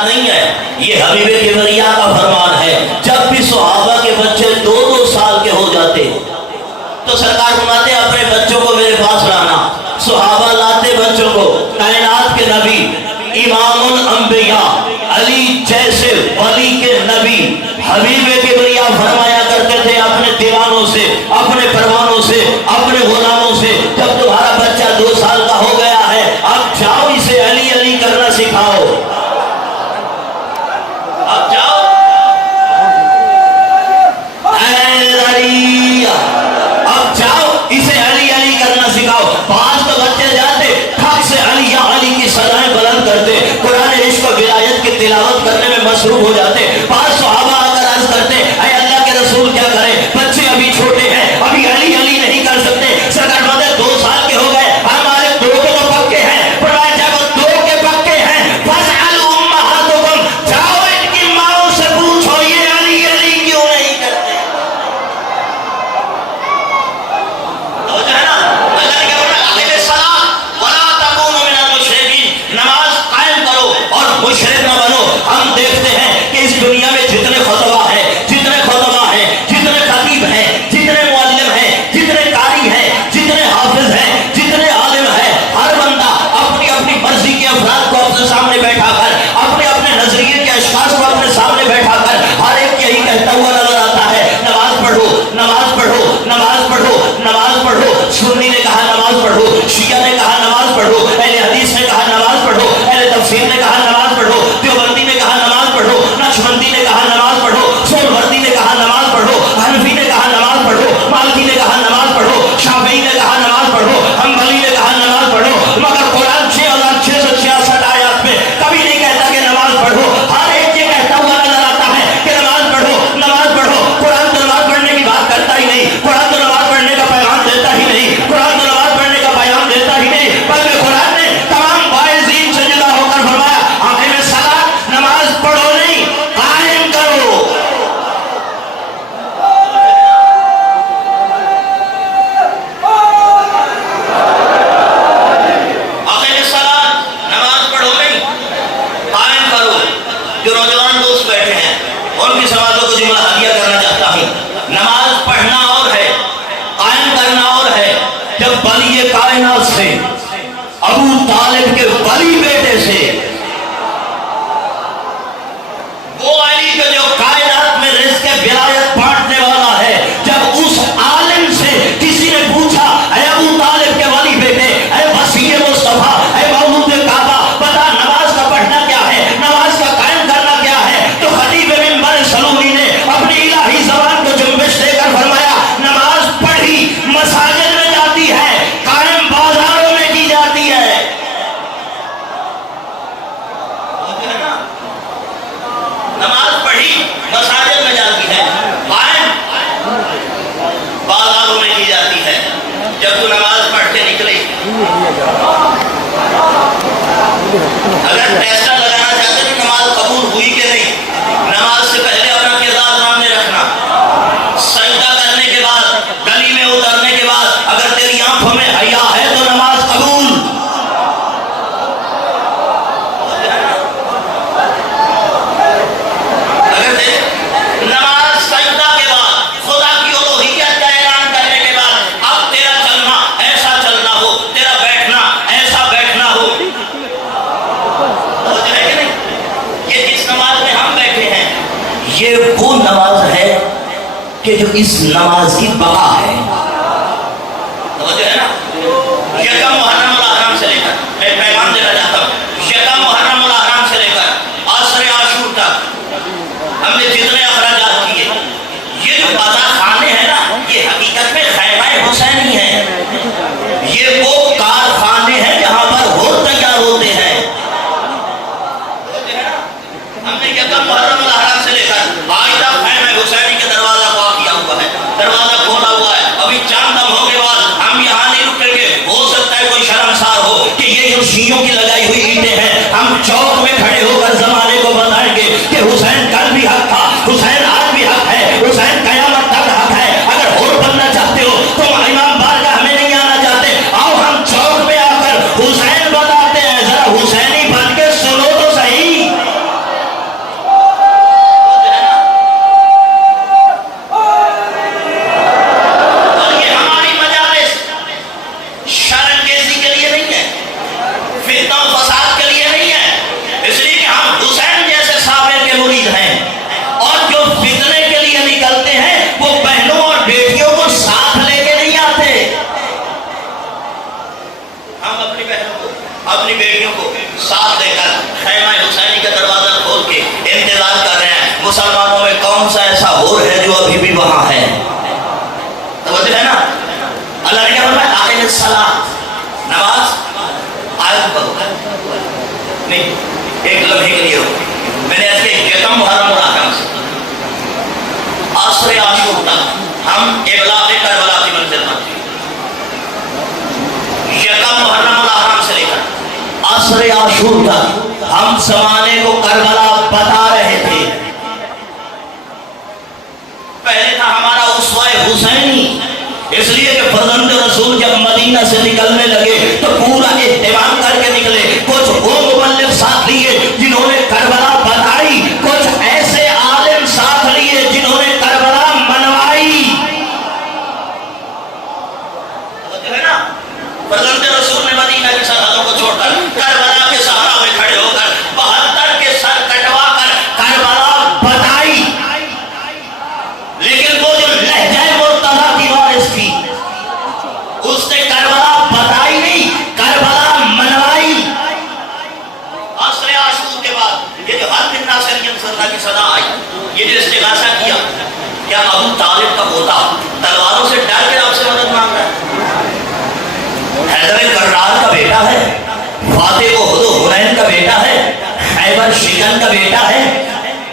بات نہیں ہے، یہ حبیب کبریا کا فرمان ہے۔ جب بھی صحابہ کے بچے 2-2 سال کے ہو جاتے تو سرکار فرماتے اپنے بچوں کو میرے پاس لانا۔ صحابہ لاتے بچوں کو، کائنات کے نبی، امام الانبیاء، علی جیسے ولی کے نبی حبیب کبریا فرمایا کرتے تھے اپنے دیوانوں سے، اپنے پروانوں سے، اپنے غلاموں سے، جب تمہارا بچہ 2 سال کا ہو گیا ہے اب جاؤ اسے علی علی کرنا سکھاؤ، اب جاؤ اب جاؤ اسے علی علی کرنا سکھاؤ۔ بعض تو بچے جاتے ٹھک سے علی یا علی کی صدائیں بلند کرتے، قرآن عشق و ولایت کی تلاوت کرنے میں مصروف ہو جاتے۔ بعض صحابہ آ کر عرض کرتے اے اللہ کے رسول کیا کریں، بچے ابھی چھوٹے ہیں، ابھی علی علی نہیں کر سکتے۔ سرکار فرماتے 2 سال کے ہو گئے، ہمارے 2 کے تو پکے ہیں۔ فرمایا جب 2 کے پکے ہیں فاسألوا أمهاتكم، جاؤ ان کی ماؤں سے پوچھو یہ علی علی کیوں نہیں کرتے۔ تو جو ہے نا اللہ نے کیا فرمایا اقیموا الصلاۃ ولا تکونوا من المشرکین، نماز قائم کرو اور مشرک نہ بنو۔ ہم دیکھتے ہیں کہ اس دنیا میں جتنے خطبہ ہیں، جتنے خطیب ہیں، جتنے معلم ہیں، جتنے قاری ہیں، جتنے حافظ ہیں، جتنے عالم ہیں، ہر بندہ اپنی اپنی مرضی کے افراد کو اپنے سامنے بیٹھا کر، اپنے اپنے نظریے کے اشخاص کو اپنے سامنے بیٹھا کر ہر ایک یہی کہتا ہوا نظر آتا ہے نماز پڑھو، نماز پڑھو، نماز پڑھو، نماز پڑھو۔ سنی نے کہا نماز پڑھو، شیعہ نے کہا نماز پڑھو، اہل حدیث نے کہا نماز پڑھو، اہل تفسیر نے کہا نماز پڑھو، دیوبندی نے کہا نماز پڑھو، نقشبندی نے کہا نماز پڑھو، سہروردی نے کہا نماز پڑھو، حنفی نے کہا نماز پڑھو، مالکی نے کہا نماز پڑھو، شافعی نے کہا نماز پڑھو، حنبلی نے کہا نماز پڑھو، مگر قرآن 6666 آیات میں کبھی نہیں کہتا کہ نماز پڑھو۔ ہر ایک یہ کہتا ہوا نظر آتا ہے کہ نماز پڑھو، نماز پڑھو۔ قرآن تو نماز پڑھنے کی بات کرتا ہی نہیں، قرآن تو نماز پڑھنے کا پیغام دیتا ہی نہیں، قرآن تو نماز پڑھنے کا پیغام دیتا ہی نہیں، بلکہ قرآن نے تمام واعظین سے جدا ہو کر فرمایا اقیموا الصلاۃ، نماز پڑھو نہیں قائم کرو۔ اقیموا الصلاۃ، نماز پڑھو نہیں قائم کرو۔ جو نوجوان دوست بیٹھے ہیں ان کی سماعتوں کو جملہ ہدیہ کرنا چاہتا ہوں۔ نماز پڑھنا اور ہے، قائم کرنا اور ہے۔ جب ولی کائنات سے، ابو طالب کے ولی بیٹے سے، وہ علی کا جو کائنات میں رزق ولایت بانٹنے والا ہے، جب اس عالم سے کسی نے پوچھا اے ابو طالب کے ولی بیٹے، اے وسیع مصطفیٰ، اے مولود کعبہ، بتا نماز کا پڑھنا کیا ہے، نماز کا قائم کرنا کیا ہے، تو خطیب منبر سلومی نے اپنی الہی زبان کو جنبش دے کر فرمایا نماز پڑھی مساجد میں جاتی ہے، قائم بازاروں میں کی جاتی ہے۔ نماز پڑھی مساجد میں جاتی ہے، قائم بازاروں میں کی جاتی ہے۔ جب تو نماز پڑھ کے نکلی، اگر ٹیسٹر لگانا چاہتے کہ نماز قبول ہوئی کہ نہیں، نماز سے پہلے اپنا کردار سامنے رکھنا، سجدہ کرنے کے بعد، گلی میں اترنے کے بعد اگر تیری آنکھوں میں حیا ہے تو نماز قبول۔ نماز سجدہ کے بعد، خدا کی الوہیت کا اعلان کرنے کے بعد، اب تیرا چلنا ایسا چلنا ہو، تیرا بیٹھنا ایسا بیٹھنا ہو۔ ہے کہ نہیں؟ یہ جس نماز میں ہم بیٹھے ہیں یہ وہ نماز ہے کہ جو اس نماز کی بقا ہے۔ توجہ ہے نا؟ یکم محرم الاحرام سے لے کر، میں پیغام دینا چاہتا ہوں، یکم محرم الاحرام سے لے کر عصر عاشور تک ہم نے جتنے اخراجات کیے، یہ جو بازار خانے ہیں نا، یہ حقیقت میں خیمہ حسینی ہیں، یہ وہ کارخانے ہیں جہاں پر ہو تیار ہوتے ہیں۔ ہم نے یکم محرم الاحرام سے لے کر آج تک خیمہ حسینی کے دروازہ پاک کیا ہوا ہے، دروازہ کھولا ہوا ہے۔ ابھی چاند دموں کے بعد ہم یہاں نہیں رکیں گے، ہو سکتا ہے کوئی شرمسار ہو کہ یہ جو شیعوں کی لگائی ہوئی اینٹیں ہیں، ہم چوک میں کھڑے ہو کر زمانے کو بتائیں گے کہ حسین کل بھی حق تھا، حسین آج بھی حق ہے، حسین قیامت تک حق ہے۔ اگر اور بننا چاہتے ہو تو امام بارگاہ میں نہیں آنا چاہتے، آؤ ہم چوک میں آ کر حسین بتاتے ہیں، ذرا حسینی بن کے سنو تو صحیح۔ وہاں ہے. توجہ ہے نا. اللہ نے کیا فرمایا اقیم الصلاۃ, نماز آیت پڑھو. نہیں ایک لمحے کے لیے میں نے ایسے یکم محرم اور احکام سے عصر عاشور تک ہم ابلاغ کربلا کی منزل پر تھے. یکم محرم اور احکام سے لے کر عصر عاشور تک ہم زمانے کو کربلا بتا رہے تھے. پہلے تھا ہمارا اسوہ حسینی, اس لیے کہ فرزند رسول جب مدینہ سے نکلنے لگے تو پورا اہتمام کر کے نکلے. کچھ وہ مبلغ ساتھ لیے جنہوں نے کربلا بتائی, کچھ ایسے عالم ساتھ لیے جنہوں نے کربلا منوائی. جو ہے نا فرزند رسول نے مدینہ کی سرحدوں کو چھوڑ کر کربلا کے صحرا میں کھڑے ہو کر 72 کے سر کٹوا کر کربلا بتائی. لیکن وہ جو لہجہ مرتضیٰ کی وارث تھی اس نے کربلا بتائی نہیں, کربلا منوائی. عصر عاشور کے بعد یہ جو ہر دن ناصر کی صدا آئی, یہ جو استغاثہ کیا, کیا ابو طالب کا پوتا تلواروں سے ڈر کے آپ سے مدد مانگ رہا ہے؟ حیدر کرار کا بیٹا ہے, فاتح احد و حنین کا بیٹا ہے, خیبر شکن کا بیٹا ہے.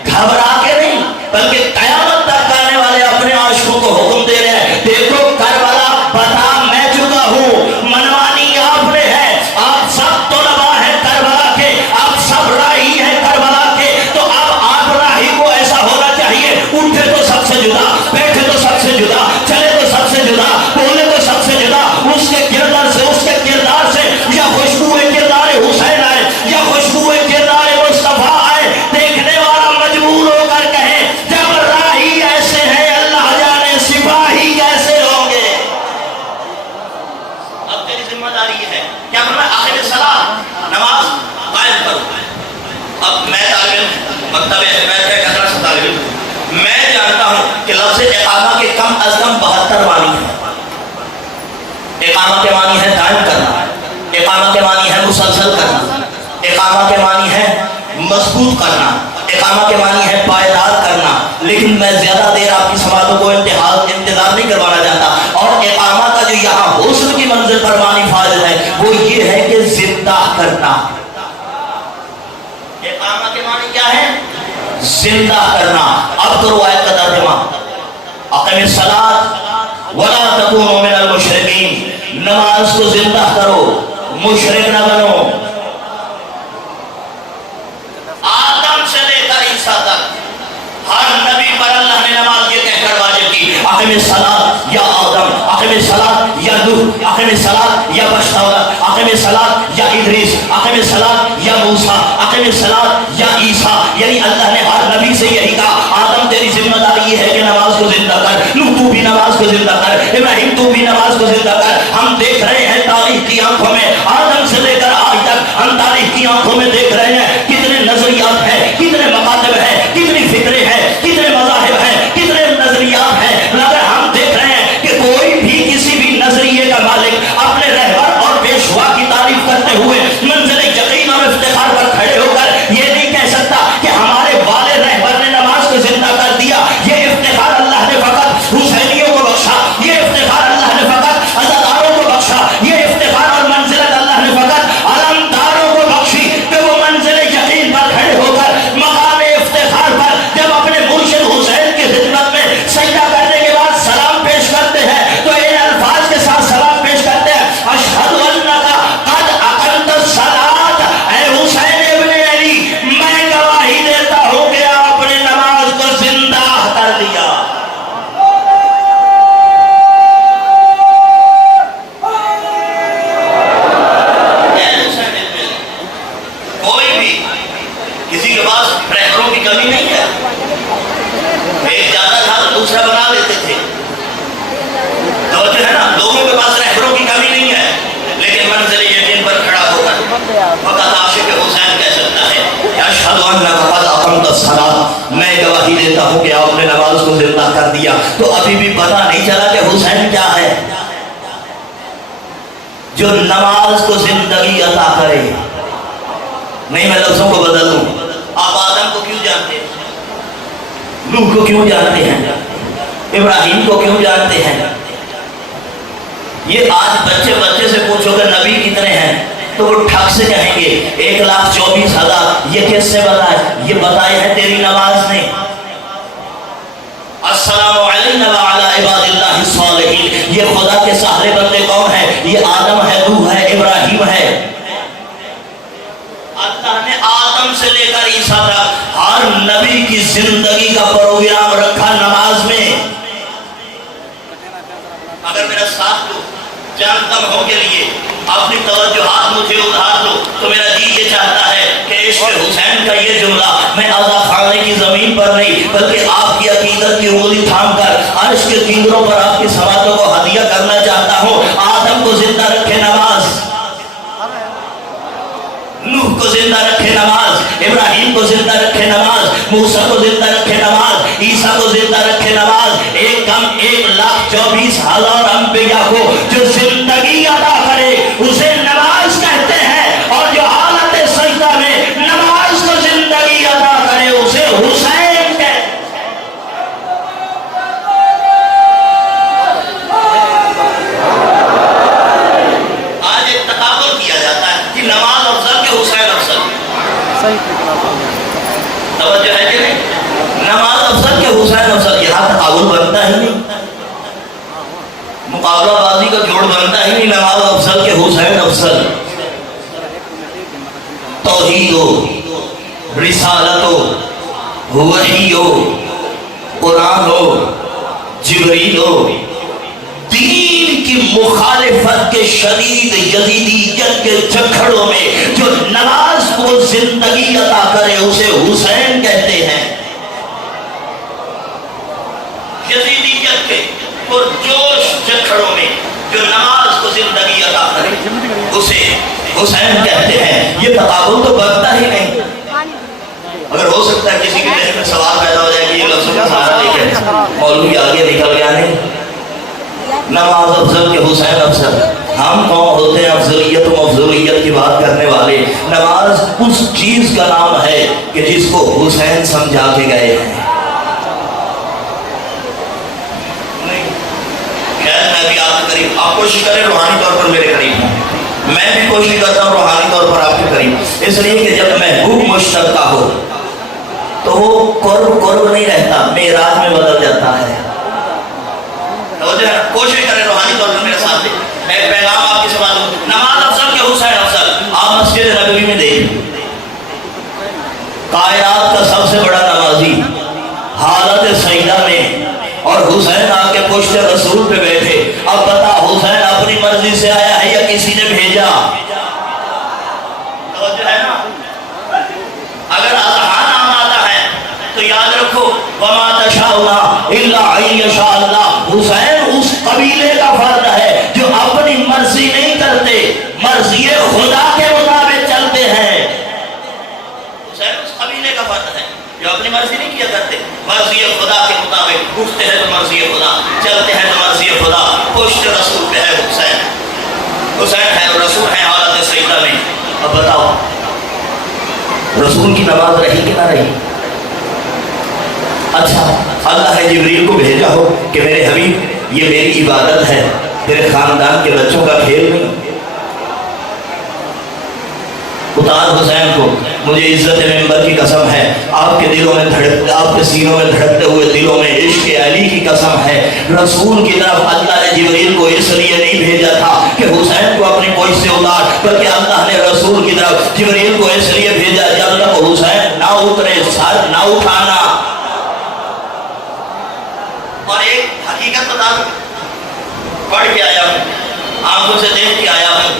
گھبرا کے نہیں بلکہ قیامت تک آنے والے اپنے عاشقوں کو حکم دے رہے ہیں, دیکھو کربلا بتا میں چکا ہوں, منوانی آپ نے ہے. آپ سب طلباء ہیں کربلا کے, آپ سب راہی ہیں کربلا کے, تو اب آپ راہی کو ایسا ہونا چاہیے اٹھے تو سب سے جدا, بیٹھے تو سب سے جدا, چلے تو سب سے جدا, بولے تو سب سے جدا. اس کے کردار سے, اس کے کردار سے یا خوشبو کردار حسین آئے یا خوشبو کردار مصطفیٰ آئے, دیکھنے والا مجبور ہو کر کہے جب راہی ایسے ہیں اللہ جانے سپاہی کیسے ہوں گے. اب تیری ذمہ داری یہ ہے کیا فرمایا اقیم الصلاۃ, نماز قائم کرو. اب میں طالب علم مکتب احمد ہے کثرت سے طالب علم, میں جانتا ہوں کہ لفظ اقامہ کے کم از کم 72 معنی ہیں. اقامہ کے معنی ہے قائم کرنا, اقامہ کے معنی ہے مسلسل کرنا, اقامہ کے معنی ہے مضبوط کرنا, اقامہ کے معنی ہے پائیدار کرنا. لیکن میں زیادہ دیر آپ کی سماعتوں کو انتظار نہیں کروانا چاہتا. اور اقامہ کا جو یہاں حسن کی منزل پر معنی فاضل ہے وہ یہ ہے کہ زندہ کرنا. اقامہ کے معنی کیا ہے؟ زندہ کرنا. اب کرو آیت کا ترجمہ, اقیم الصلاۃ ولا تکونوا من المشرکین, نماز کو زندہ کرو, مشرک نہ بنو. آدم سے لے کر عیسیٰ تک ہر نبی پر اللہ نے نماز یہ کہہ کر واجب کی, اقیم الصلاۃ یا آدم, اقیم الصلاۃ یا نوح, اقیم الصلاۃ یا بشر, اقیم الصلاۃ یا ادریس, اقیم الصلاۃ یا موسیٰ, اقیم الصلاۃ یا عیسیٰ. یعنی اللہ نے ہر نبی سے یہی کہا, آدم تیری ذمہ داری یہ ہے کہ نماز کو زندہ کر, نوح تو بھی نماز کو زندہ کر, ابراہیم تو بھی نماز کو زندہ کر. ہم دیکھ رہے ہیں تاریخ کی آنکھوں میں, آدم سے لے کر آج تک ہم تاریخ کی آنکھوں میں دیکھ رہے ہیں کتنے نظریات ہیں, کتنے مکاتب ہیں, کتنی فکریں ہیں, کتنے مذاہب ہیں, کتنے نظریات ہیں. مگر ہم دیکھ رہے ہیں کہ کوئی بھی کسی بھی نظریے کا مالک اپنے رہبر اور پیشوا کی تعریف کرتے ہوئے منزل یقین اور افتخار پر کھڑے ہو کر یہ نہیں کہہ سکتا کہ ہمارے والے رہبر نے نماز کو زندہ کر دیا. یہ افتخار اللہ نے فقط حسینیوں کو بخشا, یہ افتخار اللہ نے فقط عزاداروں کو بخشا, یہ افتخار اور منزلت اللہ نے فقط علمداروں کو بخشی کہ وہ منزل یقین پر کھڑے ہو کر مقام افتخار پر جب اپنے مرشد حسین کی خدمت میں سجدہ کرنے کے بعد سلام پیش کرتے ہیں تو ان الفاظ کے ساتھ سلام پیش کرتے ہیں, اشہد انک قد اقمت الصلاۃ, اے حسین ابن علی میں گواہی دیتا ہوں کہ آپ نے نماز کو زندہ کر دیا. کوئی بھی کسی کے پاس رہبروں کی کمی نہیں ہے, ایک جاتا تھا تو دوسرا بنا دیتے تھے. توجہ ہے نا, لوگوں کے پاس رہبروں کی کمی نہیں ہے, لیکن منزل یقین پر کھڑا ہو کر فقط عاشق حسین کہہ سکتا ہے اشہد انک قد اقمت الصلاۃ, میں گواہی دیتا ہوں کہ آپ نے نماز کو زندہ کر دیا. تو ابھی بھی پتہ نہیں چلا کہ حسین کیا ہے جو نماز کو زندگی عطا کرے. نہیں میں لفظوں کو بدل دوں, آپ آدم کو کیوں جانتے ہیں, نوح کو کیوں جانتے ہیں, ابراہیم کو کیوں جانتے ہیں؟ یہ آج بچے سے پوچھو کہ نبی کتنے ہیں تو وہ ٹھگ سے کہیں گے 1,24,000. یہ کس نے بتایا؟ یہ بتائے ہیں تیری نماز نے. السلام علینا وعلی عباد اللہ الصالحین. یہ خدا کے سارے بندے کون ہیں؟ یہ آدم ہے، نوح ہے، ابراہیم ہے. اللہ نے آدم سے لے کر عیسیٰ تک ہر نبی کی زندگی کا پروگرام رکھا نماز میں. اگر میرا ساتھ دو چند لمحوں کے لیے اپنی توجہات مجھے ادھار دو تو میرا جی یہ چاہتا ہے کہ عشق حسین کا یہ جملہ میں آزا خانے کی زمین پر نہیں بلکہ آپ کی عقیدت کی انگلی تھام کر عرش کے تیندروں پر آپ کی سماعتوں کو ہدیہ کرنا چاہتا ہوں. آدم کو زندہ رکھے نماز، نوح کو زندہ رکھے نماز، ابراہیم کو زندہ رکھے نماز، موسیٰ کو زندہ رکھے نماز، عیسیٰ کو زندہ رکھے نماز. ایک کم 1,24,000 انبیاء کو جو زندگی عطا کرے اسے نماز کہتے ہیں، اور جو حالت سجدہ میں نماز کو زندگی عطا کرے اسے حسین کہتے ہیں. آج ایک تقابل کیا جاتا ہے کہ نماز افضل کہ حسین افضل. توجہ ہے کہ نہیں؟ نماز افضل کہ حسین افضل. یہاں تقابل بنتا ہی نہیں، مقابلہ بازی کا جوڑ بنتا ہی نہیں. نماز افضل کہ حسین افضل. توحید ہو، رسالت ہو، وحی ہو، قرآن ہو، جبریل ہو، دین کی مخالفت کے شدید یزیدیت کے جھکڑوں میں جو نماز کو زندگی عطا کرے اسے حسین کہتے ہیں. یزیدیت کے پرجوش جھکڑوں میں جو نماز کو زندگی عطا کرے اسے حسین کہتے ہیں. یہ تقابل تو بنتا ہی نہیں. اگر ہو سکتا ہے کسی کے ذہن میں سوال پیدا ہو جائے کہ یہ لفظوں کا سہارا لے کے مولوی آگے نکل گیا نہیں، نماز افضل کہ حسین افضل. ہم کون ہوتے ہیں افضلیت و افضلیت کی بات کرنے والے؟ نماز اس چیز کا نام ہے کہ جس کو حسین سمجھا کے گئے ہیں. میں بھی آپ کے قریب، آپ کوشش کریں روحانی طور پر میرے قریب ہوں، میں بھی کوشش کرتا ہوں روحانی طور پر آپ کے قریب. اس لیے کہ جب محبوب مشترکہ ہو تو وہ قرب نہیں رہتا، معراج میں بدل جاتا ہے. کوشش کریں روحانی طور پر میرے ساتھ. میں ایک پیغام آپ کی سمجھ دوں. نماز افضل کہ حسین افضل؟ آپ مسجد نبوی میں دیکھیں، کائنات کا سب سے بڑا نمازی حالت سجدہ میں، اور حسین آ کے پشت رسول پہ بیٹھے. اب بتا حسین اپنی مرضی سے آیا ہے یا کسی نے بھیجا؟ توجہ ہے نا؟ اگر اضحیٰ نام آتا ہے تو یاد رکھو وَمَا تَشَاءُونَ إِلَّا أَن يَشَاءَ اللَّهُ. حسین اس قبیلے کا فرد ہے جو اپنی مرضی نہیں کرتے، مرضی خدا کے مطابق چلتے ہیں. حسین اس قبیلے کا فرد ہے جو اپنی مرضی نہیں کیا کرتے، مرضی خدا کے مطابق اٹھتے ہیں تو مرضی خدا، چلتے ہیں تو مرضی خدا. پشت رسول پہ ہے حسین. حسین ہے اور رسول ہے حالت سجدہ میں. اب بتاؤ رسول کی نماز رہی کہ نہ رہی؟ اچھا اللہ نے جبریل کو بھیجا ہو کہ میرے حبیب یہ میری عبادت ہے، تیرے خاندان کے بچوں کا کھیل نہیں. اتار حسین کو. مجھے عزت ممبر کی قسم ہے، آپ کے دلوں میں دھڑکتے، آپ کے سینوں میں دھڑکتے ہوئے دلوں میں عشق علی کی قسم ہے، رسول کی طرف اللہ نے جبریل کو اس لیے نہیں بھیجا تھا کہ حسین کو اپنی پوچھ سے اتار، بلکہ اللہ نے رسول کی طرف جبریل کو اس لیے بھیجا جب تک حسین نہ اترے سر نہ اٹھانا. اور ایک حقیقت بتا دوں، پڑھ کے آیا ہوں، آنکھوں سے دیکھ کے آیا ہوں.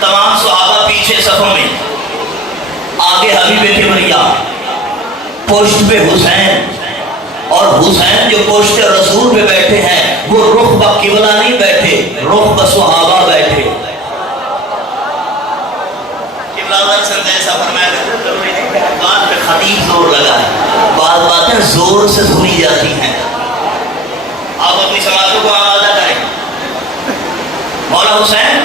تمام صحابہ پیچھے صفوں میں، آگے حبیب کبریا، پشت پہ حسین، اور حسین جو پشت رسول پہ بیٹھے ہیں وہ رخ بقبلہ نہیں بیٹھے، رخ بصحابہ بیٹھے. قبلہ سمجھے ایسا فرمایا کرتے ضروری نہیں، بات پہ خطیب زور لگا ہے، بعض باتیں زور سے سنی جاتی ہیں. آپ اپنی سماعتوں کو آمادہ کریں. مولا حسین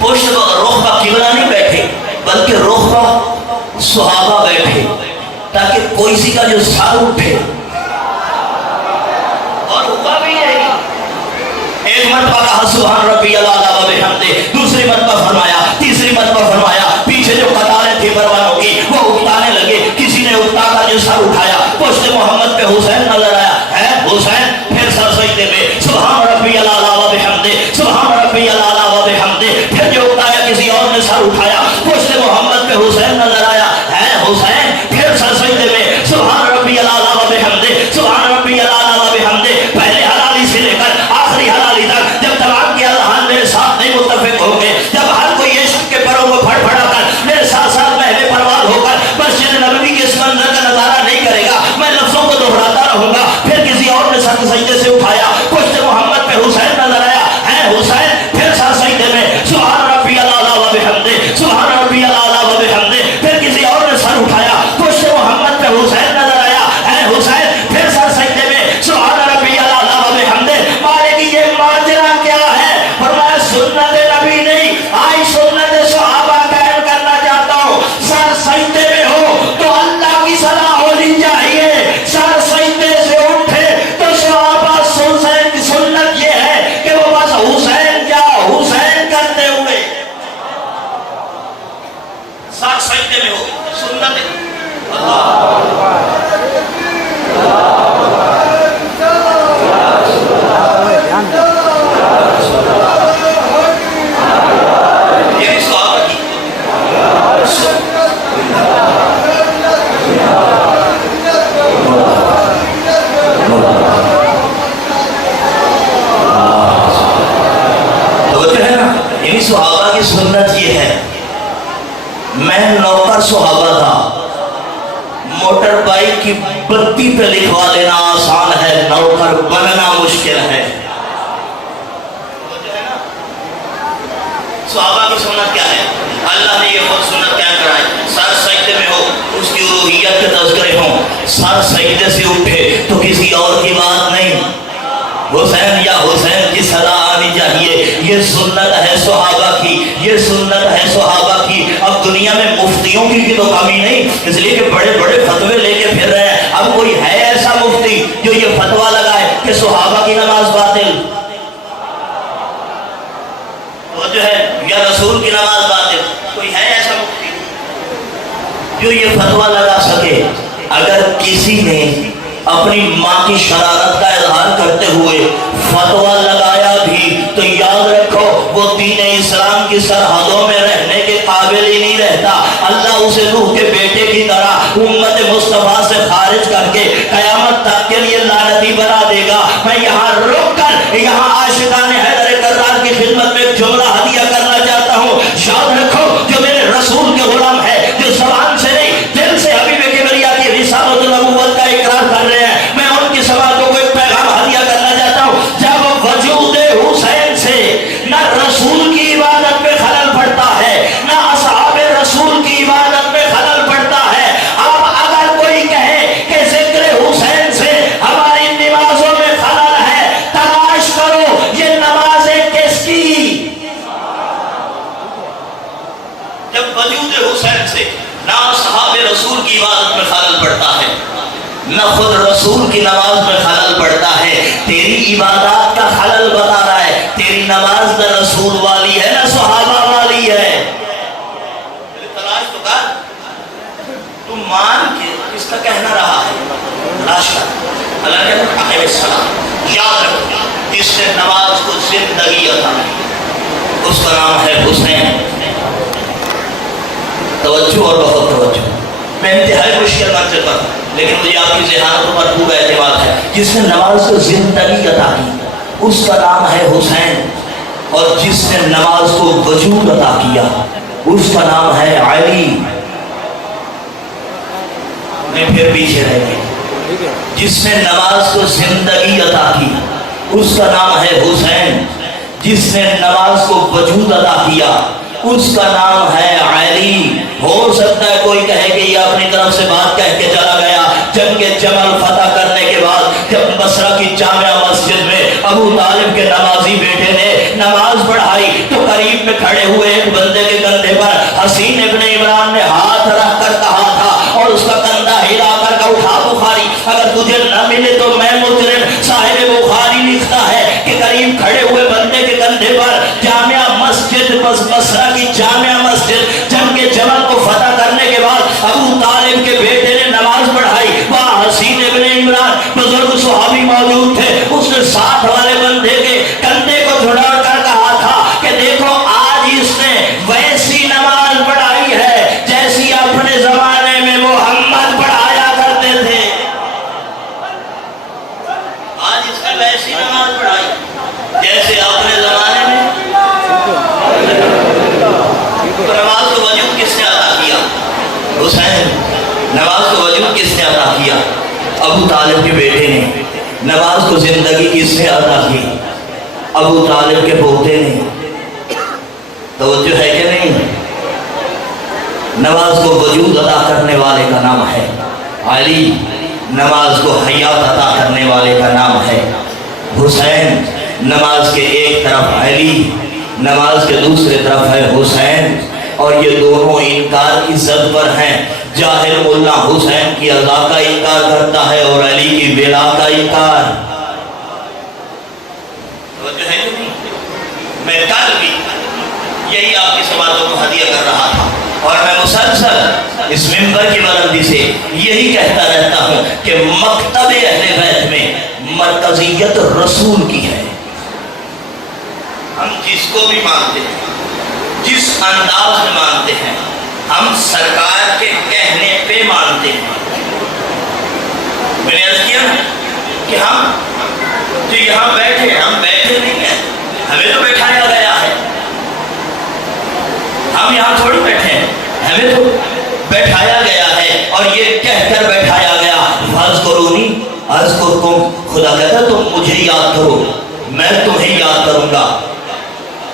پشت رخ کا قبلہ نہیں بیٹھے بلکہ رخ کا صحابہ بیٹھے تاکہ کوئی سی کا جو سر اٹھے. اور ایک مرتبہ کہا سبحان ربی الاعلی و بحمدہ، دوسری مرتبہ فرمایا، تیسری مرتبہ فرمایا، پیچھے جو قطاریں تھی پروانوں کی وہ اگتانے لگے، کسی نے اگتا کا جو سر اٹھایا پشت محمد پہ حسین نظر آیا، ہے حسین، پھر سر سجدے میں سبحان ربی الاعلی و بحمدہ، سبحان ربی الاعلی و بحمدہ، پھر جو اگتایا کسی اور نے سر اٹھایا پشت محمد پہ حسین نظر آیا، ہے حسین، پھر سر سجدے میں سبحان ربی الاعلی و بحمدہ، سبحان ربی الاعلی و بحمدہ، پہلے حلالی سے لے کر آخری حلالی تک جب تمام کے الحان میرے ساتھ نہیں متفق ہوں گے، جب ہر کوئی عشق کے پروں کو پھڑ پھڑا کر میرے ساتھ ساتھ بہلے پروان ہو کر مسجد نبوی کے اس منظر کا نظارہ نہیں کرے گا، میں لفظوں کو دہراتا رہوں گا، پھر کسی اور نے سر سجدے سے اٹھایا پشت محمد پہ حسین نظر آیا، ہے حسین، پھر سر سجدے میں سبحان ربی الاعلی و بحمدہ، سبحان ربی الاعلی و بحمدہ، پھر کسی اور نے سر اٹھایا پشت محمد پہ حسین نظر آیا، ہے حسین، پھر سر سجدے میں سبحان ربی الاعلی و بحمدہ۔ مالے کی یہ ماجرا کیا ہے؟ فرمایا سنت نبی نہیں، آئی سنت صحابہ قائم کرنا چاہتا ہوں، سر سجدے میں ہو تو اللہ کی صلاح ہونی چاہیے، سر سجدے سے اٹھے تو صحابہ حسین کی سنت یہ ہے کہ وہ بس حسین یا حسین کرتے ہوئے سر سجدے میں ہو، سنت یہ بھی صحابہ کی توجہ ہے نا، یعنی صحابہ کی سنت یہ ہے، میں نوکر صحابہ تھا، موٹر بائک کی بتی پہ لکھوا لینا آسان ہے، نوکر بننا مشکل ہے۔ صحابہ کی سنت کیا ہے؟ اللہ نے یہ خود سنت کیا کرائی، سر سجدے میں ہو، اس کی الوہیت کے تذکرے ہوں، سر سجدے سے اٹھے تو کسی اور کی بات نہیں، حسین یا حسین کی صلاح آنی چاہیے، یہ سنت ہے صحابہ کی، یہ سنت ہے صحابہ کی۔ اب دنیا میں مفتیوں کی تو کمی نہیں، اس لیے کہ بڑے بڑے فتوے لے کے پھر رہے ہیں، اب کوئی ہے ایسا مفتی جو یہ فتویٰ لگائے کہ صحابہ کی نماز باطل وہ جو ہے یا رسول کی نماز باطل، کوئی ہے ایسا مفتی جو یہ فتویٰ لگا سکے؟ اگر کسی نے اپنی ماں کی شرارت کا اظہار کرتے ہوئے فتویٰ لگایا بھی تو یاد رکھو وہ دین اسلام کی سرحدوں میں رہنے کے قابل ہی نہیں رہتا، اللہ اسے نوح کے بیٹے کی طرح امت مصطفیٰ سے خارج کر کے قیامت تک کے لیے لعنتی بنا دے گا۔ میں یہاں رک کر یہاں عاشقان حیدر کرار کی خدمت میں ایک جملہ ہدیہ کرنا چاہتا ہوں، یاد رکھو جو میرے رسول کے غلام ہے، جو زبان سے نہیں دل سے حبیب کبریا کی رسالت نبوت کا اقرار کر رہے ہیں، میں ان کی سماعتوں کو ایک پیغام ہدیہ کرنا چاہتا ہوں، جب وجود حسین سے نہ رسول کی عبادت میں خلل پڑتا ہے نہ اصحاب رسول کی عبادت میں خلل پڑتا ہے، اب اگر کوئی کہے کہ ذکر حسین سے ہماری نمازوں میں خلل ہے، تلاش کرو یہ نمازیں کس کی؟ جب وجود حسین سے نہ اصحاب رسول کی عبادت میں خلل پڑتا ہے نہ خود رسول کی نماز میں خلل پڑتا ہے، تیری عبادات کا خلل بتا رہا ہے، تیری نماز نہ رسول والی ہے نہ صحابہ والی ہے، تلاش تو کر، تم مان کے کس کا کہنا رہا ہے، تلاش کر۔ اللہ نے علیہ السلام یاد رکھو جس نے نماز کو زندگی عطا کی اس کا نام ہے حسین۔ توجہ اور بہت توجہ، میں انتہائی مشکل منزل پر ہوں لیکن مجھے آپ کی ذہانتوں پر پورا اعتماد ہے، جس نے نماز کو زندگی عطا کی اس کا نام ہے حسین، اور جس نے نماز کو وجود عطا کیا اس کا نام ہے علی۔ میں پھر پیچھے رہ گئی، جس نے نماز کو زندگی عطا کی اس کا نام ہے حسین، جس نے نماز کو وجود عطا کیا اس کا نام ہے علی۔ ہو سکتا ہے کوئی کہے کہ یہ اپنی طرف سے بات کہہ کے چلا گیا، جنگ جمل فتح کرنے کے بعد جب بصرہ کی جامع مسجد میں ابو طالب کے نمازی بیٹے نے نماز پڑھائی تو قریب میں کھڑے ہوئے ایک بندے کے کندھے پر حسین ابن عمران نے ہاتھ رکھ کر کہا تھا اور اس کا کندھا ہلا کر کہا اٹھا بخاری، اگر تجھے نہ ملے تو میں مجرم۔ صاحب بخاری لکھتا ہے کہ قریب کھڑے ہوئے ساتھ والے بندے کے کندھے کو جھڑا کر کہا تھا کہ دیکھو آج اس نے ویسی نماز پڑھائی ہے جیسی اپنے زمانے میں محمد پڑھایا کرتے تھے. آج اس نے ویسی نماز پڑھائی جیسے اپنے زمانے میں. نماز کو وجود کس نے عطا کیا؟ حسین. نماز کو وجود کس نے عطا کیا؟ ابو طالب کے بیٹے نے. نماز کو زندگی کس نے عطا کی؟ ابو طالب کے پوتے نے. توجہ ہے کہ نہیں؟ نماز کو وجود عطا کرنے والے کا نام ہے علی. نماز کو حیات عطا کرنے والے کا نام ہے حسین. نماز کے ایک طرف علی، نماز کے دوسرے طرف ہے حسین، اور یہ دونوں انکار کی زد پر ہیں. جاہل ملا حسین کی عزا کا انکار کرتا ہے اور علی کی بلا کا انکار. توجہ ہے کہ نہیں؟ میں کل بھی یہی آپ کی سوالوں کو ہدیہ کر رہا تھا اور میں مسلسل اس ممبر کی بلندی سے یہی کہتا رہتا ہوں کہ مکتب اہل بیت میں مرکزیت رسول کی ہے. ہم جس کو بھی مانتے ہیں، جس انداز میں مانتے ہیں، ہم سرکار کے کہنے پہ مانتے ہیں. میں نے عرض کیا کہ ہم جو یہاں بیٹھے ہیں، ہم بیٹھے نہیں ہیں، ہمیں تو بیٹھایا گیا ہے. ہم یہاں تھوڑی بیٹھے ہیں، ہمیں تو بیٹھایا گیا ہے اور یہ کہہ کر بیٹھایا گیا فاذکرونی اذکرکم. خدا کہتا ہے تم مجھے یاد کرو میں تمہیں یاد کروں گا.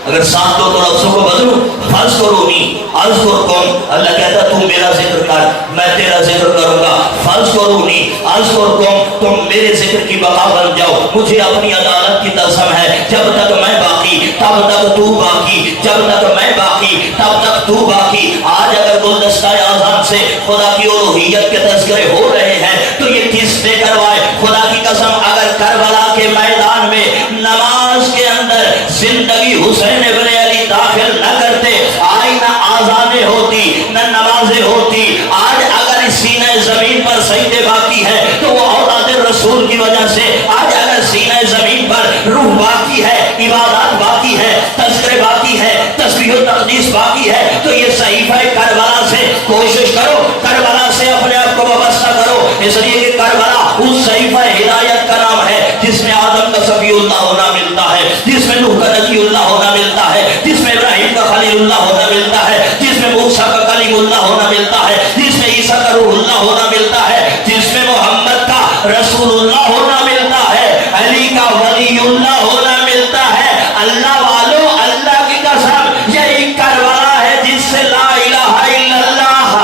اگر ساتھ دو تو لفظوں کو بدلو فاذکرونی اذکرکم. اللہ کہتا ہے تم میرا ذکر کر میں تیرا ذکر کروں گا. فاذکرونی اذکرکم. تم میرے ذکر کی بقا بن جاؤ. مجھے اپنی عدالت کی قسم ہے جب تک میں باقی تب تک تو باقی، جب تک میں باقی تب تک تو باقی. آج اگر گلدستہ اعظم سے خدا کی الوہیت کے تذکرے ہو رہے ہیں تو یہ کس نے کروائے؟ خدا کی قسم اگر کربلا کے میدان میں نماز کے اندر زندگی حسین ابن علی داخل نہ کرتے، آج نہ آزانیں ہوتی نہ نمازیں ہوتی. آج اگر سینہ زمین پر سجدے باقی ہے تو وہ اولاد رسول کی وجہ سے. آج اگر سینہ زمین پر روح باقی ہے، عبادات باقی ہے، تذکرے باقی ہے، تسبیح و تقدیس باقی ہے، تو یہ صحیفہ کربلا سے کوشش کرو، کربلا سے اپنے آپ کو وابستہ کرو. اس لیے کہ کربلا اس صحیفہ ہدایت کا نام ہے جس میں آدم کا صفی اللہ ہونا ملتا ہے، جس میں نوح کا نجی اللہ ہونا ملتا ہے، جس میں ابراہیم کا خلیل اللہ ہونا ملتا ہے، جس میں موسیٰ کا کلیم اللہ ہونا ملتا ہے، جس میں عیسیٰ کا روح اللہ ہونا ملتا ہے، جس میں محمد کا رسول اللہ ہونا ملتا ہے، علی کا ولی اللہ ہونا ملتا ہے. اللہ والو اللہ کی قسم یہی کربلا ہے جس سے لا الہ الا اللہ،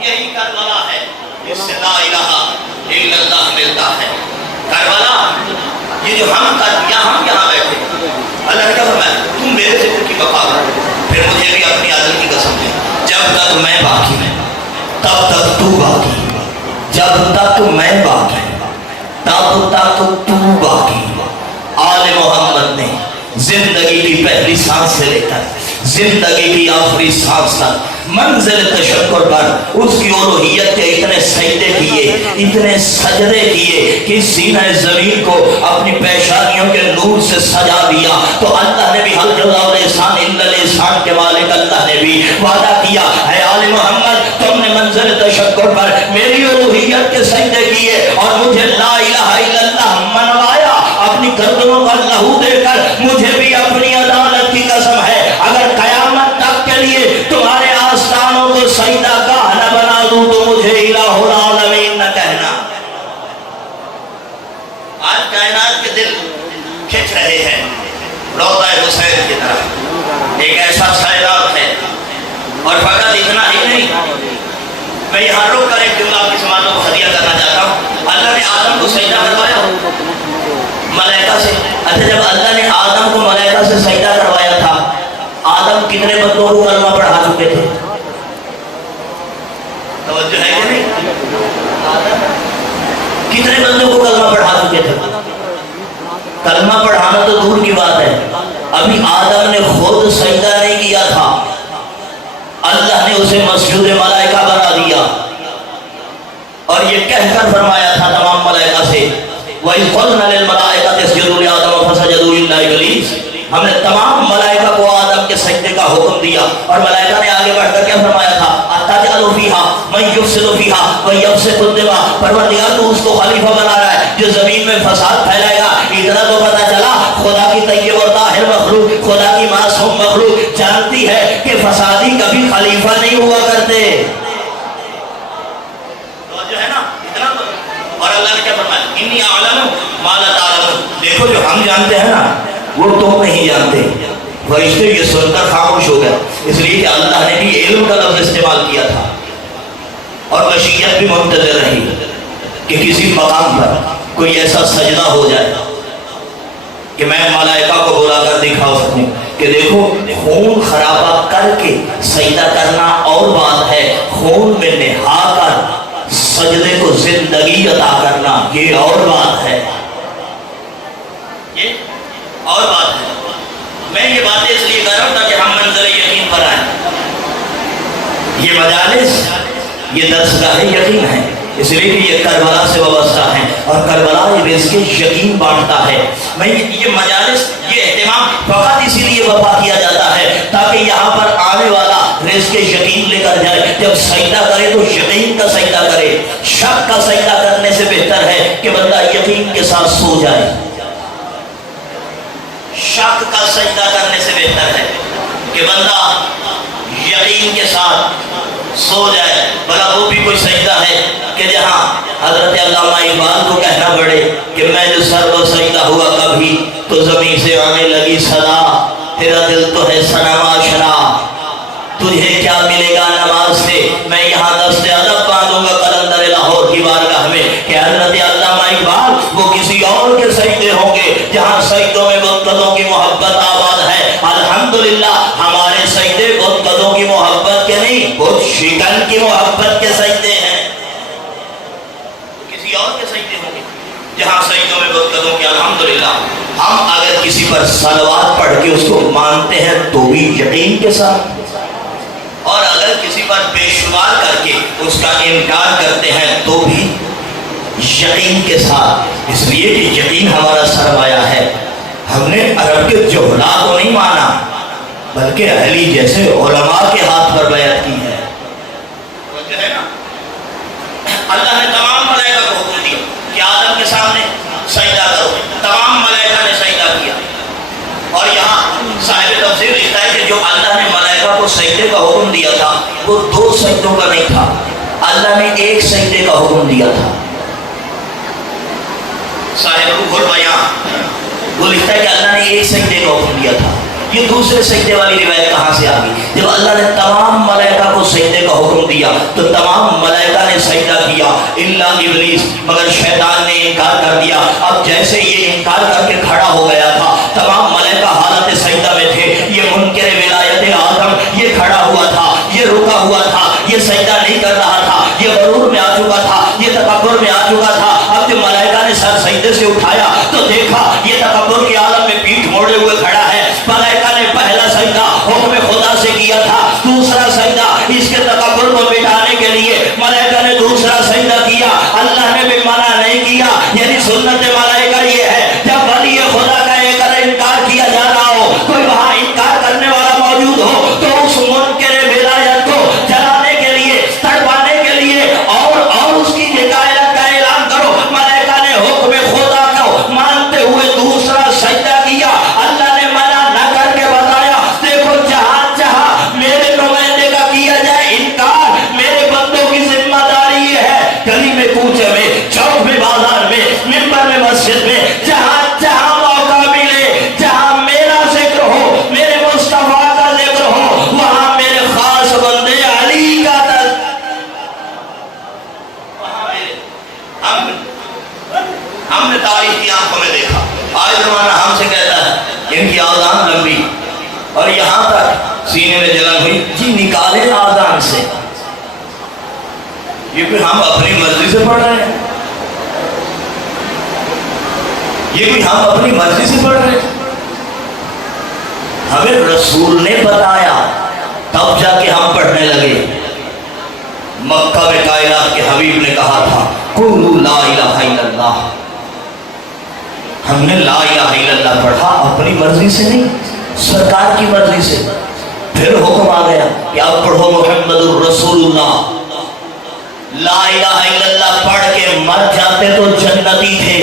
یہی کربلا ہے جس سے لا الہ الا اللہ ملتا ہے. کربلا یہ جو ہم یہاں بیٹھے، اللہ نے کہا میں تم میرے ذکر کی بقا کر. پھر مجھے بھی اپنی عدل کی قسم ہے جب تک میں باقی تب تک تو باقی، جب تک میں باقی تب تک تو باقی. آل محمد نے زندگی کی پہلی سانس سے لے کر زندگی کی آخری سانس تک منزل تشکر پر اس کی الوہیت کے اتنے سجدے کیے، اتنے سجدے کیے کہ سینہ زمین کو اپنی پیشانیوں کے نور سے سجا دیا. تو اللہ نے بھی حل جزا الاحسان الا الاحسان کے مالک اللہ نے بھی وعدہ کیا اے آل محمد تم نے منزل تشکر پر میری الوہیت کے سجدے کیے اور مجھے لا الہ الا اللہ منوایا. اپنی گردنوں کا لہو دے کر مجھے بھی اپنی عدالت کی قسم ہے اگر قیامت تک کے لیے تمہارے آستانوں کو سجدہ گاہ نہ بنا دوں تو مجھے الہ العالمین نہ کہنا. آج کائنات کے دل کھنچ رہے ہیں روضہ حسین کی طرف. ایک ایسا سیلاب ہے اور فقط اتنا ہی نہیں، میں یہاں رک کر ایک جملہ آپ کی سماعتوں کو ہدیہ کرنا چاہتا ہوں. اللہ نے آدم کو سجدہ کروایا ملائکہ سے. اچھا جب اللہ نے آدم کو ملائکہ سے سجدہ کروایا تھا، آدم کتنے بندوں کو کلمہ پڑھا چکے تھے؟ توجہ ہے کہ نہیں؟ کتنے بندوں کو کلمہ پڑھا چکے تھے؟ کلمہ پڑھانا تو دور کی بات ہے، ابھی آدم نے خود سجدہ نہیں کیا تھا، اللہ نے اسے مسجود ملائکہ بنا دیا اور یہ کہہ کر فرمایا تھا تمام ملائکہ سے وَإِذْ قُلْنَا لِلْمَلَائِكَةِ اسْجُدُوا لِآدَمَ فَسَجَدُوا إِلَّا إِبْلِيسَ، ہم نے تمام ملائکہ کو آدم کے سجدے کا حکم دیا، اور ملائکہ نے آگے بڑھ کر کیا فرمایا تھا؟ أَتَجْعَلُ فِيهَا مَن يُفْسِدُ فِيهَا وَيَسْفِكُ الدِّمَاءَ، پروردگار تو اس کو خلیفہ بنا رہا ہے جو زمین میں فساد پھیلائے گا۔ اتنا تو پتہ چلا خدا کی طیب اور طاہر مخلوق، خدا کی معصوم مخلوق جانتی ہے کہ فسادی کبھی خلیفہ نہیں ہوا کرتے، تو جو ہے نا اتنا تو۔ اور اللہ نے کیا فرمایا؟ انی اعلم ما لا تعلمون، دیکھو جو ہم جانتے ہیں نا وہ تم نہیں جانتے۔ فرشتے یہ سن کر خاموش ہو گئے، اس لیے کہ اللہ نے بھی علم کا لفظ استعمال کیا تھا، اور مشیت بھی منتظر رہی کہ کسی مقام پر کوئی ایسا سجدہ ہو جائے کہ میں ملائکہ کو بلا کر دکھا سکوں کہ دیکھو خون خرابہ کر کے سجدہ کرنا اور بات ہے، خون میں نہا کر سجدے کو زندگی عطا کرنا یہ اور بات ہے، یہ اور بات ہے۔ میں یہ باتیں اس لیے کر رہا ہوں تاکہ ہم منزل یقین پر آئیں۔ یہ مجالس، یہ درسگاہ یقین ہے، اس لیے کہ یہ کربلا سے وابستہ ہیں، اور کربلا یہ رزق یقین بانٹتا ہے۔ میں یہ مجالس، یہ اہتمام فقط اسی لیے برپا کیا جاتا ہے تاکہ یہاں پر آنے والا رزق یقین لے کر جائے، جب سجدہ کرے تو یقین کا سجدہ کرے۔ شک کا سجدہ کرنے سے بہتر ہے کہ بندہ یقین کے ساتھ سو جائے، شک کا سجدہ کرنے سے بہتر ہے کہ بندہ یقین کے ساتھ سو جائے۔ بھلا وہ بھی کوئی سجدہ ہے کہ جہاں حضرت علامہ اقبال کو کہنا پڑے کہ میں جو سر و سجدہ ہوا کبھی تو زمین سے آنے لگی صدا، تیرا دل تو ہے صنم آشنا، تجھے کیا ملے گا نماز سے، میں یہاں دست ادب باندھوں گا قلندر لاہور کی بارگاہ میں کہ حضرت علامہ اقبال وہ کسی اور کے سجدے ہوں گے جہاں سجدوں میں بتقدوں کی محبت آباد ہے۔ الحمدللہ ہمارے سجدے بتقدوں کی محبت کے نہیں، بت شکن کی محبت کے سجدے ہیں، کسی اور کے سجدے ہوں گے جہاں سجدوں میں بتقدوں کی۔ الحمدللہ ہم اگر کسی پر صلوات پڑھ کے اس کو مانتے ہیں تو بھی یقین کے ساتھ، اور اگر کسی پر بے شمار کر کے اس کا انکار کرتے ہیں تو بھی یقین کے ساتھ، اس لیے کہ یقین ہمارا سرمایہ ہے۔ ہم نے عرب کے جہلا کو نہیں مانا بلکہ اہلی جیسے علماء کے ہاتھ پر بیعت کی ہے۔ اللہ نے تمام ملائکہ کو حکم دیا کہ آدم کے سامنے سجدہ کرو، تمام ملائکہ نے سجدہ کیا، اور یہاں صاحب تفسیر لکھتا ہے کہ جو اللہ نے ملائکہ کو سجدے کا حکم دیا تھا وہ دو سجدوں کا نہیں تھا، اللہ نے ایک سجدے کا حکم دیا تھا۔ صاحب روح البیان وہ لکھتا ہے کہ اللہ نے ایک سجدے کا حکم دیا تھا۔ یہ دوسرے سجدے والی روایت کہاں سے آ گئی؟ جب اللہ نے تمام ملائکہ کو سجدے کا حکم دیا تو تمام ملائکہ نے سجدہ کیا الا ابلیس، مگر شیطان نے انکار کر دیا۔ اب جیسے یہ انکار کر کے کھڑا ہو گیا تھا، تمام ملائکہ حالت سجدہ میں تھے، یہ منکر ولایت آدم یہ کھڑا ہوا تھا، یہ رکا ہوا تھا، یہ سجدہ نہیں کر رہا تھا، یہ غرور میں آ چکا تھا، یہ تکبر میں آ چکا تھا۔ اب جب ملائکہ نے سر سجدے سے اٹھایا تو دیکھا یہ تکبر کی عالم میں پیٹھ موڑے ہوئے کھڑا ہے۔ ملائکہ نے پہلا سجدہ حکم خدا سے کیا تھا، دوسرا سجدہ اس کے تکبر کو مٹانے کے لیے ملائکہ نے دوسرا سجدہ کیا، اللہ نے بھی منع نہیں کیا۔ یعنی سنت ملائکہ یہ ہے جب ولی خدا کا ایک انکار کیا جا رہا ہو، کوئی وہاں انکار کرنے والا موجود ہو تو اس منکر ولایت کو جلانے کے لیے، تڑپانے کے لیے اور اس کی حکایت کا اعلان کرو۔ ملائکہ نے حکم خدا کو مانتے ہوئے دوسرا سجدہ کیا، اللہ نے منع نہ کر کے بتایا دیکھو جہاں جہاں میرے نمائندے کا کیا جائے انکار، میرے بندوں کی ذمہ داری یہ ہے، گلی میں کوچے میں، چوک میں، بازار میں، منبر میں، مسجد میں، جہاں جہاں موقع ملے، جہاں میرا ذکر ہو، میرے مصطفیٰ کا ذکر ہو، وہاں میرے خاص بندے علی کا ہم نے تاریخ کی آنکھوں میں دیکھا۔ آج زمانہ ہم سے کہتا ہے ان کی آذان لمبی اور یہاں تک سینے میں جلن ہوئی، جی نکالے آذان سے، یہ کوئی ہم اپنی مرضی سے پڑھ رہے ہیں، یہ کوئی ہم اپنی مرضی سے پڑھ رہے ہیں، ہمیں رسول نے بتایا تب جا کے ہم پڑھنے لگے۔ مکہ میں کائنات کے حبیب نے کہا تھا قولوا لا الہ الا اللہ، ہم نے لا الہ الا اللہ پڑھا اپنی مرضی سے نہیں، سرکار کی مرضی سے. پھر حکم آ گیا کہ اب پڑھو محمد الرسول اللہ. لا الہ الا اللہ پڑھ کے مر جاتے تو جنتی تھے.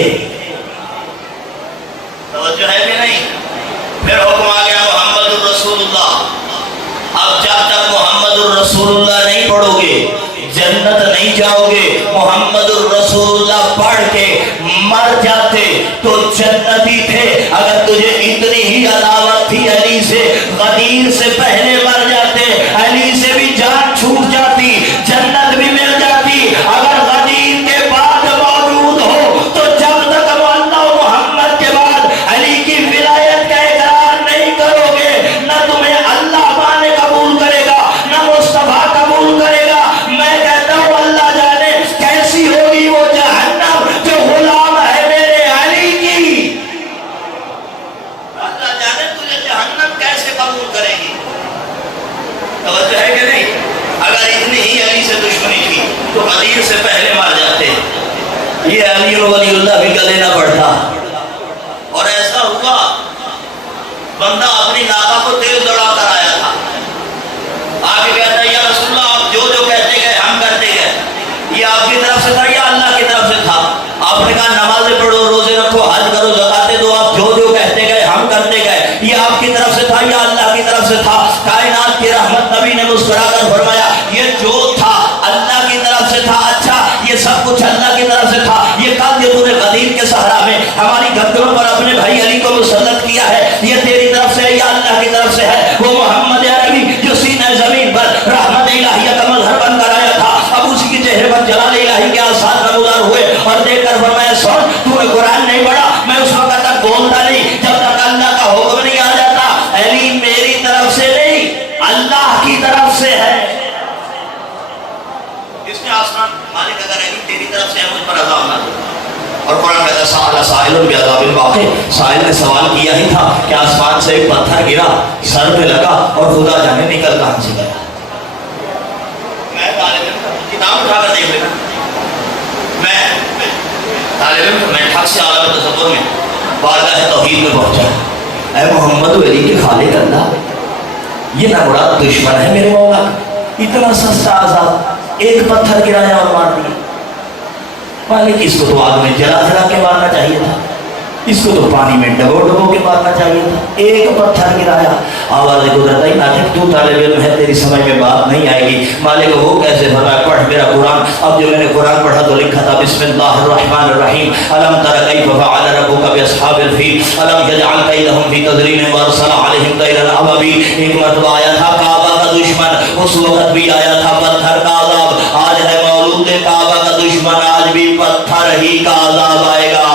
توجہ ہے کہ نہیں؟ پھر حکم آ گیا محمد الرسول اللہ. اب جب تک محمد الرسول اللہ نہیں پڑھو گے جنت نہیں جاؤ گے. محمد الرسول اللہ پڑھ کے مر جاتے تو جنتی تھے. اگر تجھے اتنی ہی عداوت تھی علی سے، غدیر سے پہلے مر جاتے، علی سے بھی جان چھوٹ جاتی، جنت بھی مل جاتی. اگر غدیر کے بعد موجود ہو تو جب تک اللہ و محمد کے بعد علی کی ولایت کا اقرار نہیں کرو گے، نہ تمہیں اللہ بانے قبول کرے گا نہ مصطفیٰ قبول کرے گا. میں کہتا ہوں اللہ جانے کیسی ہوگی وہ جہنم جو غلام ہے میرے علی کی. اللہ جانے تجھے جہنم کیسے قبول کرے گی. توجہ ہے کہ نہیں؟ اگر اتنی ہی علی سے دشمنی تھی تو غدیر سے پہلے مار جاتے. یہ علی ولی اللہ بھی گلے نہ بڑھتا. اور ایسا ہوا بندہ اپنی ناقہ کو تیز دوڑا کر آیا تھا. آگے کہتا ہے یا رسول اللہ آپ جو جو کہتے گئے ہم کرتے گئے. یہ آپ کی طرف سے تھا یا اللہ کی طرف سے تھا؟ آپ نے کہا نمازیں پڑھو، روزے رکھو، حج کرو، زکاتیں دو. آپ جو جو کہتے گئے ہم کرتے گئے. یہ آپ کی طرف سے تھا یا اللہ کی طرف سے تھا؟ کائنات کی رحمت نبی نے مسکرا کر فرمایا یہ جو تھا اللہ کی طرف سے تھا. اچھا یہ سب کچھ اللہ کی طرف سے تھا. یہ کل جو تو نے غدیر کے صحرا میں ہماری گردنوں پر اپنے بھائی علی کو مسلط کیا ہے یہ تیری طرف سے یا اللہ کی طرف سے ہے؟ وہ محمد عربی جو سینہ زمین پر رحمت الہیہ کا مظہر بن کر آیا تھا، اب اسی کی چہرے پر جلال الہی کے آثار نمودار ہوئے اور دیکھ کر فرمایا سن تو نے قرآن نہیں پڑھا. میں اس وقت تک بولتا نہیں جب تک اللہ کا حکم نہیں آ جاتا. علی میری طرف سے نہیں اللہ کی طرف سے ہے. اس نے آسمان مالک اگر علی تیری طرف سے ہے مجھ پر عذاب نہ دے. اور قرآن کہتا ہے سأل سائل بعذاب واقع. سائل نے سوال کیا ہی تھا کہ آسمان سے ایک پتھر گرا سر پہ لگا اور خدا جانے نکل کہاں سے گیا. میں طالب علم کتاب اٹھا کر دیکھ لینا. میں طالب علم میں ٹھک سے عالم تصور میں بارگاہ توحید میں پہنچا. اے محمد و علی کے خالق اللہ یہ نہ مراد دشمن ہے میرے مولا. اتنا سستا عذاب ایک پتھر گرایا اور مار دیا. مالک اس کو تو آگ میں جلا جلا کے مارنا چاہیے تھا، اس کو تو پانی میں ڈبو ڈبو کے مارنا چاہیے تھا. ایک پتھر گرایا. آواز گزرتا ہی ناٹک تو طالب علم ہے تیری سمجھ میں بات نہیں آئے گی. مالک وہ کیسے فرمایا پڑھ میرا قرآن. اب جو میں نے قرآن پڑھا تو لکھا تھا بسم اللہ الرحمن الرحیم الم تر کیف فعل ربک باصحاب الفیل الم یجعل کیدہم فی تضلیل وارسل علیہم طیرا ابابیل. ایک مرتبہ آیا تھا کعبہ کا دشمن، اس وقت بھی آیا تھا پتھر کا عذاب. آج ہے مولود کعبہ کا دشمن، آج بھی پتھر ہی کا عذاب آئے گا.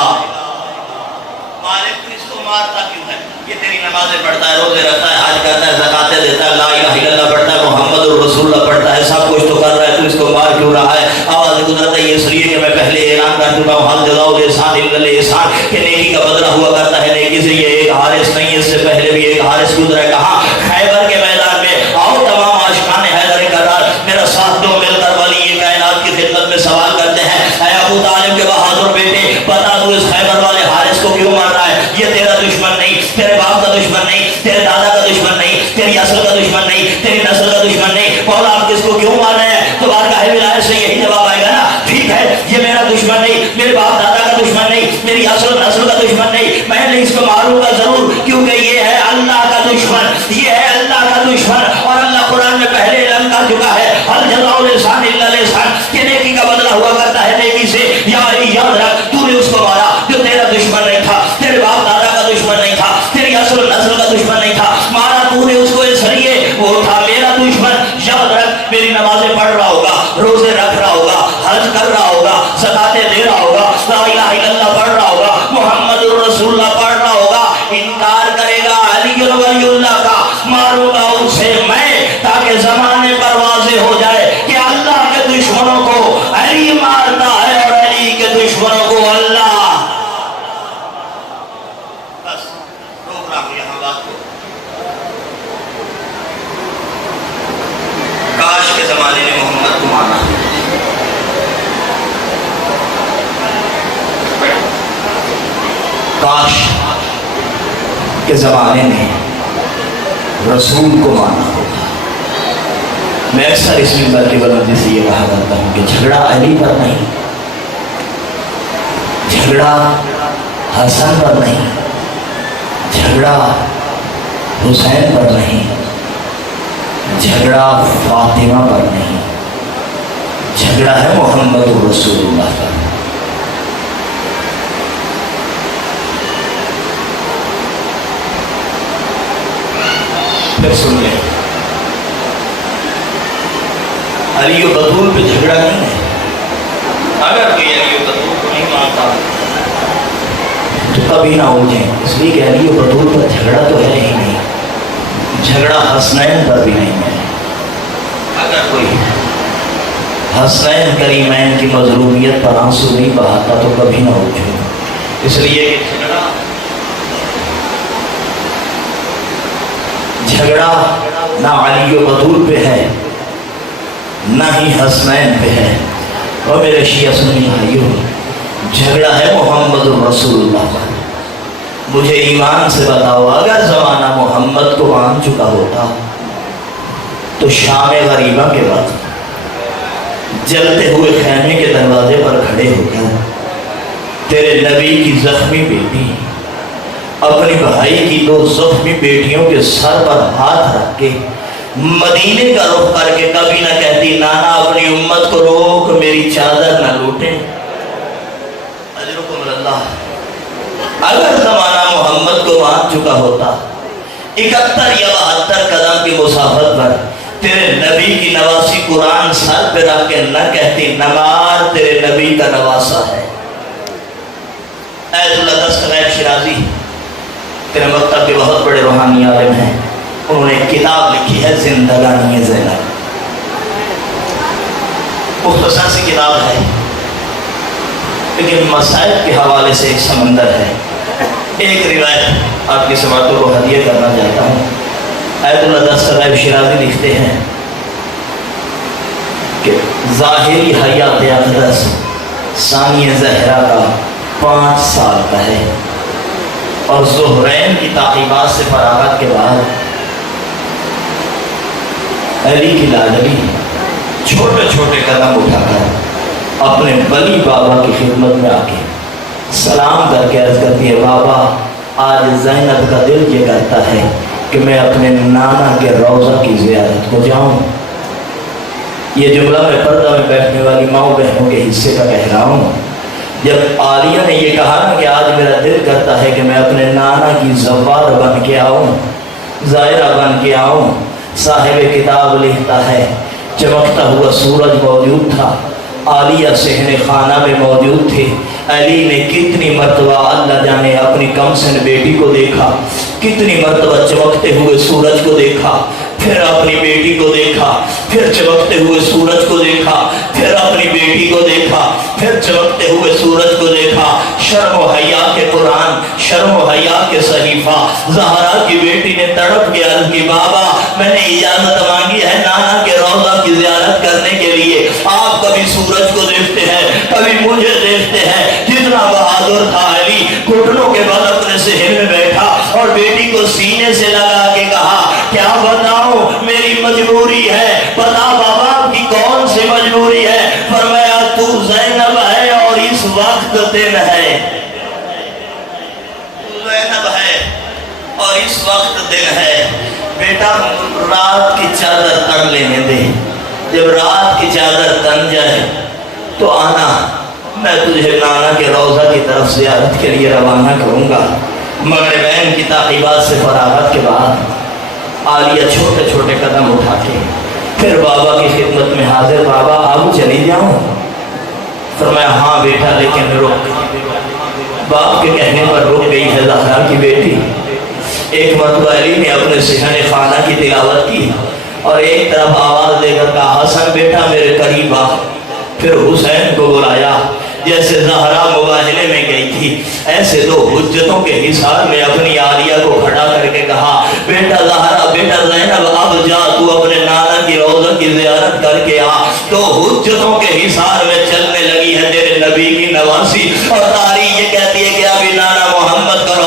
مالک تو اس کو مارتا کیوں ہے؟ یہ تیری نمازیں پڑھتا ہے، روزے رکھتا ہے، حج کرتا ہے، زکاتیں دیتا ہے، لا الہ الا اللہ پڑھتا ہے، محمد الرسول اللہ پڑھتا ہے، سب کچھ تو کر رہا ہے، تو اس کو مار کیوں رہا ہے؟ آواز گزرتا ہے اس لیے کہ میں پہلے اعلان کر چکا ہوں حل جزاء الاحسان الا الاحسان کہ نیکی کا بدلہ ہوا کرتا ہے نیکی سے. یہ ایک حارث نہیں، اس سے پہلے بھی ایک حارث گزرا ہے. کہاں؟ خیبر کے میدان میں. آؤ تمام عاشقان حیدر کرار میرا ساتھ دو مل کر والی یہ کائنات کی خدمت میں سوال کرتے ہیں اے ابو طالب کے بہادر بیٹے بتا دو اس خیبر والے حارث کو کیوں مار رہا ہے؟ یہ تیرا دشمن نہیں، تیرے باپ کا دشمن نہیں، تیرے دادا کا دشمن نہیں، تیری اصل کا دشمن نہیں، تیری نسل کا دشمن نہیں. مولا آپ کس کو کیوں مار رہے ہیں؟ تو بارگاہ ولایت سے یہی جواب آئے گا نا ٹھیک ہے یہ میرا دشمن نہیں، میرے باپ دادا کا دشمن نہیں، میری اصل نسل کا دشمن نہیں، میں نے اس کو ماروں گا ضرور کیونکہ یہ ہے اللہ کا دشمن، یہ ہے اللہ کا دشمن. اور اللہ قرآن میں پہلے اعلان کر چکا ہے حل جزاء الاحسان الا الاحسان کہ نیکی کا بدلہ ہوا کرتا ہے نیکی سے. یا علی یاد رکھ تو نے اس کو مارا جو تیرا دشمن نہیں تھا، تیرے باپ دادا کا دشمن نہیں تھا، تیری اصل نسل کا دشمن نہیں تھا. مارا تو نے اس کو اس لیے وہ تھا میرا دشمن. یاد رکھ میری نمازیں پڑھ رہا ہوگا، روزے رکھ رہا ہوگا، حج کر رہا ہوگا، زکاتیں دے رہا ہوگا، لا الہ الا اللہ پڑھ رہا ہوگا، محمد الرسول اللہ پڑھ رہا ہوگا. انکار کرے گا علی ولی اللہ کا، ماروں گا اسے میں تاکہ زمانے پر واضح ہو جائے کہ اللہ کے دشمنوں کو علی مارتا ہے اور علی کے دشمنوں کو اللہ. بس روک رہا ہوں یہاں بات کو. کاش کے زمانے میں محمد کو مانا. کاش کے زمانے میں رسول کو مانا ہوگا۔ میں اکثر اس منبر کی بلندی سے یہ کہا کرتا ہوں کہ جھگڑا علی پر نہیں، جھگڑا حسن پر نہیں، جھگڑا حسین پر نہیں، جھگڑا فاطمہ پر نہیں، جھگڑا ہے محمد رسول اللہ پر۔ پھر سن لیں، علی و بطول پہ جھگڑا نہیں ہے۔ اگر کوئی علی و بطول کو نہیں مانتا تو کبھی نہ الجھیں، اس لیے کہ علی و بطول پر جھگڑا تو ہے ہی نہیں، جھگڑا حسنین پر بھی نہیں ہے۔ اگر کوئی حسنین کریمین کی مظلومیت پر آنسو نہیں بہاتا تو کبھی نہ الجھیں، اس لیے کہ جھگڑا نہ علی و بطول پہ ہے نہ ہی حسنین پہ ہے۔ اور میرے شیعہ سنی بھائیوں، جھگڑا ہے محمد رسول اللہ پر۔ مجھے ایمان سے بتاؤ، اگر زمانہ محمد کو مان چکا ہوتا تو شام غریبہ کے وقت جلتے ہوئے خیمے کے دروازے پر کھڑے ہو کر تیرے نبی کی زخمی بیٹی اپنی بھائی کی 2 زخمی بیٹیوں کے سر پر ہاتھ رکھ کے مدینے کا رخ کر کے کبھی نہ کہتی نانا اپنی امت کو روک، میری چادر نہ لوٹیں، اجرکم اللہ۔ اگر زمانہ محمد کو مان چکا ہوتا 71 یا 72 قدم کی مسافت پر تیرے نبی کی نواسی قرآن سر پہ رکھ کے نہ کہتی نمار تیرے نبی کا نواسا ہے۔ ایت اللہ دستغیر شیرازی تیرے مکتب کے بہت بڑے روحانی عالم ہیں، انہوں نے ایک کتاب لکھی ہے زندگانی زینب، مختصر سی کتاب ہے لیکن مسائل کے حوالے سے ایک سمندر ہے۔ ایک روایت آپ کی سماعتوں کو ہدیہ کرنا چاہتا ہوں۔ ایت اللہ دستغیر شیرازی لکھتے ہیں کہ ظاہری حیات اقدس ثانی زہرا کا 5 سال کا ہے، اور زہرین کی تعقیبات سے فراغت کے بعد علی کی لاڈلی چھوٹے چھوٹے قدم اٹھا کر اپنے بلی بابا کی خدمت میں آ کے سلام کر کے عرض کرتی ہے، بابا آج زینب کا دل یہ کرتا ہے کہ میں اپنے نانا کے روضہ کی زیارت کو جاؤں۔ یہ جملہ میں پردہ میں بیٹھنے والی ماؤں بہنوں کے حصے کا کہہ رہا ہوں۔ جب عالیہ نے یہ کہا نا کہ آج میرا دل کرتا ہے کہ میں اپنے نانا کی زوار بن کے آؤں، زائرہ بن کے آؤں، صاحب کتاب لکھتا ہے چمکتا ہوا سورج موجود تھا، عالیہ صحن خانہ میں موجود تھے۔ علی نے کتنی مرتبہ اللہ جانے اپنی کم سن بیٹی کو دیکھا، کتنی مرتبہ چمکتے ہوئے سورج کو دیکھا، پھر اپنی بیٹی کو دیکھا، پھر چمکتے ہوئے سورج کو دیکھا، پھر اپنی بیٹی کو دیکھا، پھر چمکتے ہوئے سورج کو دیکھا۔ شرم و حیا کے قرآن، شرم و حیا کے صحیفہ، زہرا کی بیٹی نے تڑپ کے عرض کی، بابا میں نے اجازت مانگی ہے نانا کے روضہ کی زیارت کرنے کے لیے۔ آپ کبھی سورج کو دیکھتے ہیں، کبھی مجھے دیکھتے ہیں۔ کتنا بہادر تھا علی، گھٹنوں کے بل اپنے صحن میں بیٹھا اور بیٹی کو سینے سے لگا کے کہا، کیا بتاؤں میری مجبوری ہے، بتا بابا آپ کی کون سی مجبوری ہے؟ فرمایا تو زینب ہے اور اس وقت دن ہے، زینب ہے اور اس وقت دن ہے۔ بیٹا رات کی چادر تن لینے دے، جب رات کی چادر تن جائے تو آنا، میں تجھے نانا کے روضہ کی طرف زیارت کے لیے روانہ کروں گا۔ مغربین کی تعقیبات سے فراغت کے بعد عالیہ چھوٹے چھوٹے قدم اٹھا کے پھر بابا کی خدمت میں حاضر، بابا اب چلی جاؤں؟ فرمایا ہاں بیٹا لیکن رک۔ باپ کے کہنے پر رک گئی ہے زہرا کی بیٹی۔ ایک مرتبہ علی نے اپنے صحن خانہ کی تلاوت کی اور ایک طرف آواز دے کر کہا، حسن بیٹا میرے قریب آ۔ پھر حسین کو بلایا، جیسے زہرا مباہلے میں گئی تھی ایسے 2 حجتوں کے حصار میں اپنی عالیہ کو کھڑا کر کے کہا، بیٹا زہرا، بیٹا زینب اب جا تو اپنے نانا کی روضہ کی زیارت کر کے آ۔ 2 حجتوں کے حصار میں چلنے لگی ہے تیرے نبی کی نواسی، اور تاریخ یہ کہتی ہے کہ ابھی نانا محمد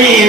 نہیں